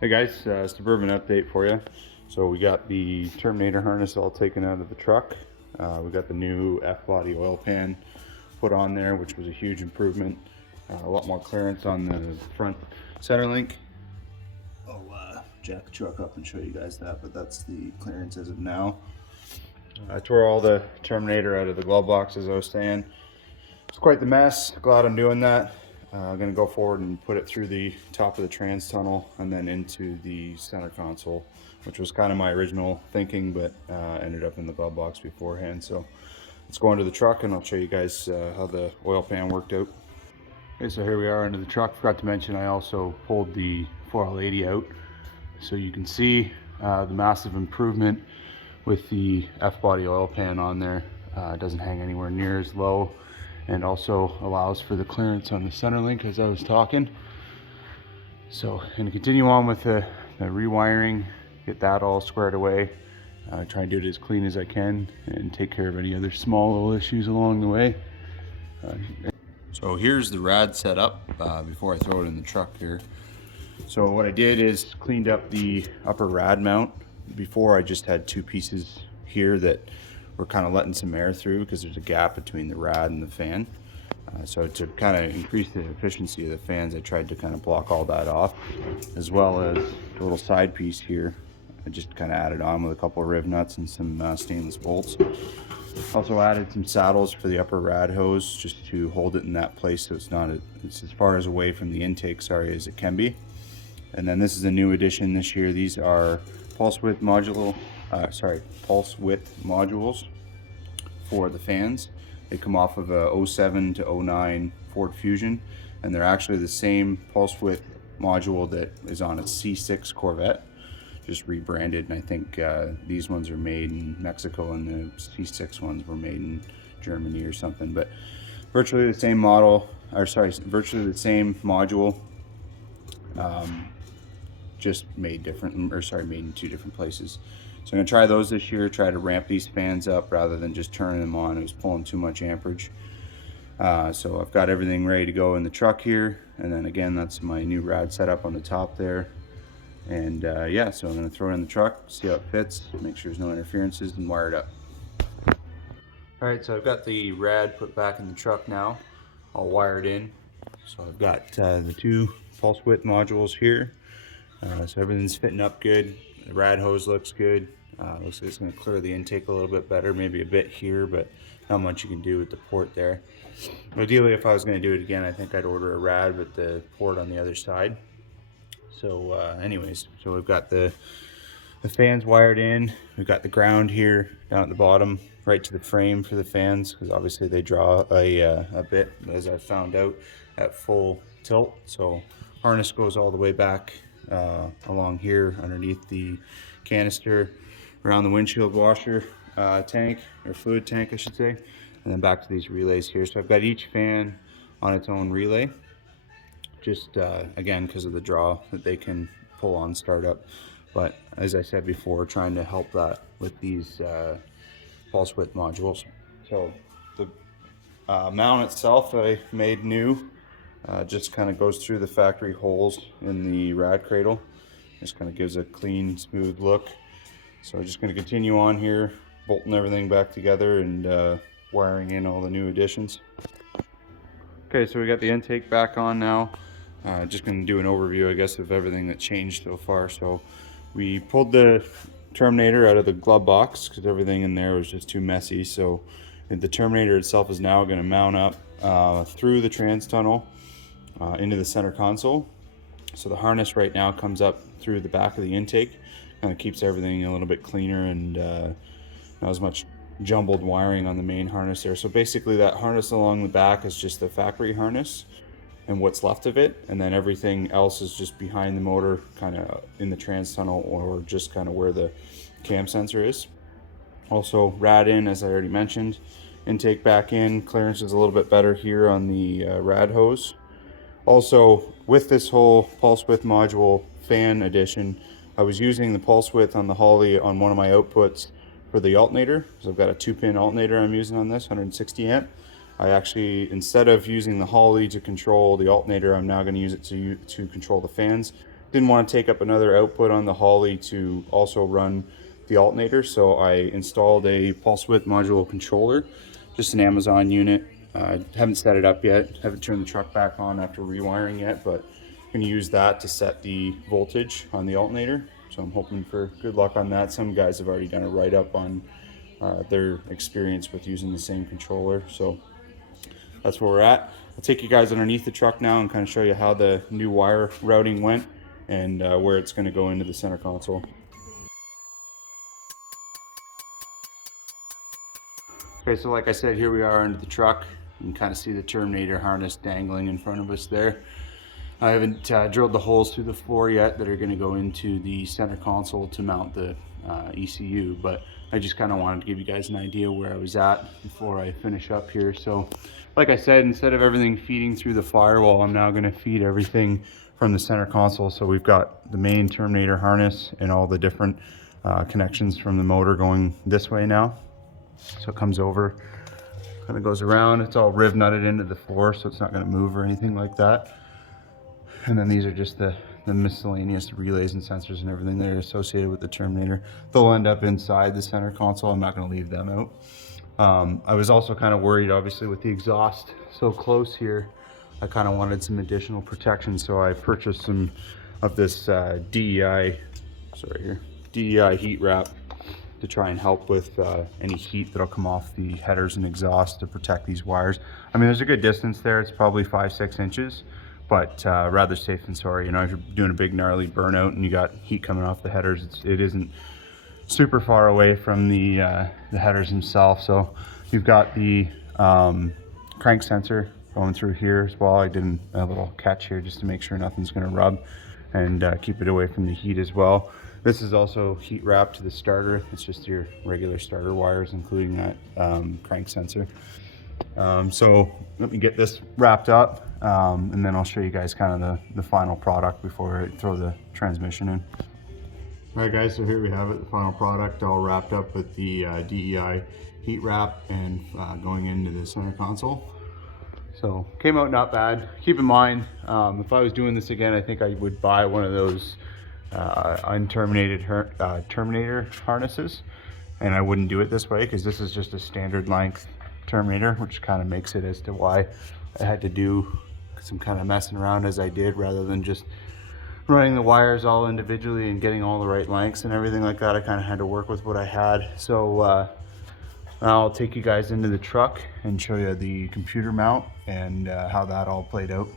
Hey guys, Suburban update for you. So we got the Terminator harness all taken out of the truck. We got the new F-body oil pan put on there, which was a huge improvement. A lot more clearance on the front center link. I'll jack the truck up and show you guys that, but that's the clearance as of now. I tore all the Terminator out of the glove box, as I was saying. It's quite the mess. Glad I'm doing that. I'm going to go forward and put it through the top of the trans tunnel and then into the center console, which was kind of my original thinking, but ended up in the glove box beforehand. So let's go into the truck and I'll show you guys how the oil pan worked out. Okay, so here we are under the truck. Forgot to mention I also pulled the 4L80 out, so you can see the massive improvement with the F-body oil pan on there. It doesn't hang anywhere near as low, and also allows for the clearance on the center link as I was talking. So I'm gonna continue on with the rewiring, get that all squared away, try and do it as clean as I can and take care of any other small little issues along the way. So here's the rad set up before I throw it in the truck here. So what I did is cleaned up the upper rad mount. Before I just had two pieces here that were kind of letting some air through because there's a gap between the rad and the fan. So to kind of increase the efficiency of the fans, I tried to kind of block all that off, as well as the little side piece here. I just kind of added on with a couple of riv nuts and some stainless bolts. Also added some saddles for the upper rad hose just to hold it in that place so it's as far as away from the intake, as it can be. And then this is a new addition this year. These are pulse width modules for the fans. They come off of a 07 to 09 Ford Fusion, and they're actually the same pulse width module that is on a C6 Corvette, just rebranded. And I think these ones are made in Mexico and the C6 ones were made in Germany or something, but virtually the same model, virtually the same module, just made made in two different places. So I'm gonna try those this year, try to ramp these fans up rather than just turning them on. It was pulling too much amperage. So I've got everything ready to go in the truck here. And then again, that's my new rad setup on the top there. And yeah, so I'm gonna throw it in the truck, see how it fits, make sure there's no interferences, and wire it up. All right, so I've got the rad put back in the truck now. I'll wire it in. So I've got the two pulse width modules here. So everything's fitting up good. The rad hose looks good. Looks like it's going to clear the intake a little bit better, maybe a bit here, but not much you can do with the port there. Ideally, if I was going to do it again, I think I'd order a rad with the port on the other side. So anyways, so we've got the fans wired in. We've got the ground here down at the bottom, right to the frame for the fans, because obviously they draw a bit, as I found out, at full tilt. So harness goes all the way back along here underneath the canister, around the windshield washer tank, or fluid tank I should say, and then back to these relays here. So I've got each fan on its own relay, just again because of the draw that they can pull on startup. But as I said before, trying to help that with these pulse width modules. So the mount itself I made new. Just kind of goes through the factory holes in the rad cradle. Just kind of gives a clean, smooth look. So I'm just going to continue on here, bolting everything back together and wiring in all the new additions. Okay, so we got the intake back on now. Just going to do an overview, I guess, of everything that changed so far. So we pulled the Terminator out of the glove box because everything in there was just too messy. So the Terminator itself is now going to mount up through the trans tunnel into the center console. So the harness right now comes up through the back of the intake, kind of keeps everything a little bit cleaner and not as much jumbled wiring on the main harness there. So basically that harness along the back is just the factory harness and what's left of it, and then everything else is just behind the motor, kind of in the trans tunnel, or just kind of where the cam sensor is. Also rad in, as I already mentioned, intake back in, clearance is a little bit better here on the rad hose. Also, with this whole pulse width module fan addition, I was using the pulse width on the Holley on one of my outputs for the alternator. So I've got a 2-pin alternator I'm using on this, 160 amp. I actually, instead of using the Holley to control the alternator, I'm now going to use it to control the fans. didn't want to take up another output on the Holly to also run the alternator, so I installed a pulse width module controller, just an Amazon unit. Haven't set it up yet, haven't turned the truck back on after rewiring yet, but I'm going to use that to set the voltage on the alternator. So I'm hoping for good luck on that. Some guys have already done a write-up on their experience with using the same controller, so that's where we're at. I'll take you guys underneath the truck now and kind of show you how the new wire routing went and where it's going to go into the center console. Okay, so like I said, here we are under the truck. You can kind of see the Terminator harness dangling in front of us there. I haven't drilled the holes through the floor yet that are going to go into the center console to mount the ECU, but I just kind of wanted to give you guys an idea where I was at before I finish up here. So like I said, instead of everything feeding through the firewall, I'm now going to feed everything from the center console. So we've got the main Terminator harness and all the different connections from the motor going this way now. So it comes over, kind of goes around. It's all riv nutted into the floor, so it's not going to move or anything like that. And then these are just the miscellaneous relays and sensors and everything that are associated with the Terminator. They'll end up inside the center console. I'm not going to leave them out. I was also kind of worried, obviously, with the exhaust so close here. I kind of wanted some additional protection, so I purchased some of this DEI heat wrap to try and help with any heat that'll come off the headers and exhaust to protect these wires. I mean, there's a good distance there. It's probably 5-6 inches, but rather safe than sorry. You know, if you're doing a big gnarly burnout and you got heat coming off the headers, it isn't super far away from the headers themselves. So you've got the crank sensor going through here as well. I did a little catch here just to make sure nothing's going to rub and keep it away from the heat as well. This is also heat wrapped to the starter. It's just your regular starter wires, including that crank sensor. So let me get this wrapped up, and then I'll show you guys kind of the final product before I throw the transmission in. All right, guys, so here we have it, the final product, all wrapped up with the DEI heat wrap and going into the center console. So came out not bad. Keep in mind, if I was doing this again, I think I would buy one of those unterminated Terminator harnesses, and I wouldn't do it this way because this is just a standard length Terminator, which kind of makes it as to why I had to do some kind of messing around as I did, rather than just running the wires all individually and getting all the right lengths and everything like that. I kind of had to work with what I had. So I'll take you guys into the truck and show you the computer mount and how that all played out.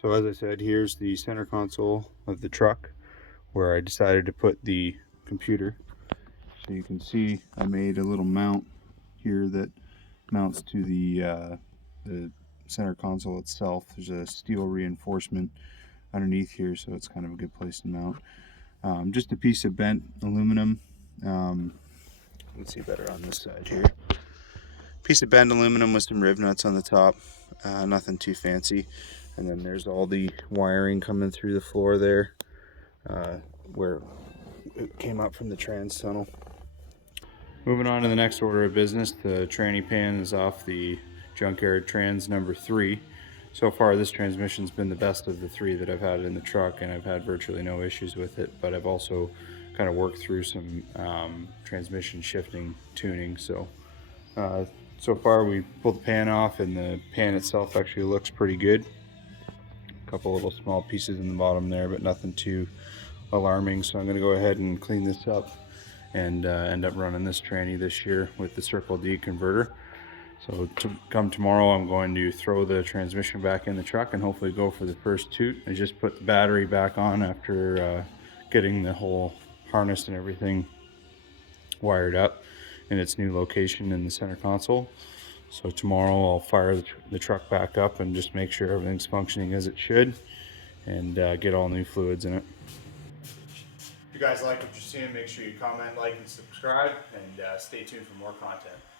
So as I said, here's the center console of the truck where I decided to put the computer. So you can see I made a little mount here that mounts to the center console itself. There's a steel reinforcement underneath here, so it's kind of a good place to mount. Just a piece of bent aluminum. Let's see better on this side here. Piece of bent aluminum with some riv nuts on the top. Nothing too fancy. And then there's all the wiring coming through the floor there, where it came up from the trans tunnel. Moving on to the next order of business, the tranny pan is off the junkyard trans number 3. So far this transmission's been the best of the 3 that I've had in the truck, and I've had virtually no issues with it, but I've also kind of worked through some transmission shifting tuning. So far we pulled the pan off, and the pan itself actually looks pretty good. A couple little small pieces in the bottom there, but nothing too alarming. So I'm going to go ahead and clean this up and end up running this tranny this year with the Circle D converter. So come tomorrow, I'm going to throw the transmission back in the truck and hopefully go for the first toot. I just put the battery back on after getting the whole harness and everything wired up in its new location in the center console. So tomorrow I'll fire the truck back up and just make sure everything's functioning as it should, and get all new fluids in it. If you guys like what you're seeing, make sure you comment, like, and subscribe, and stay tuned for more content.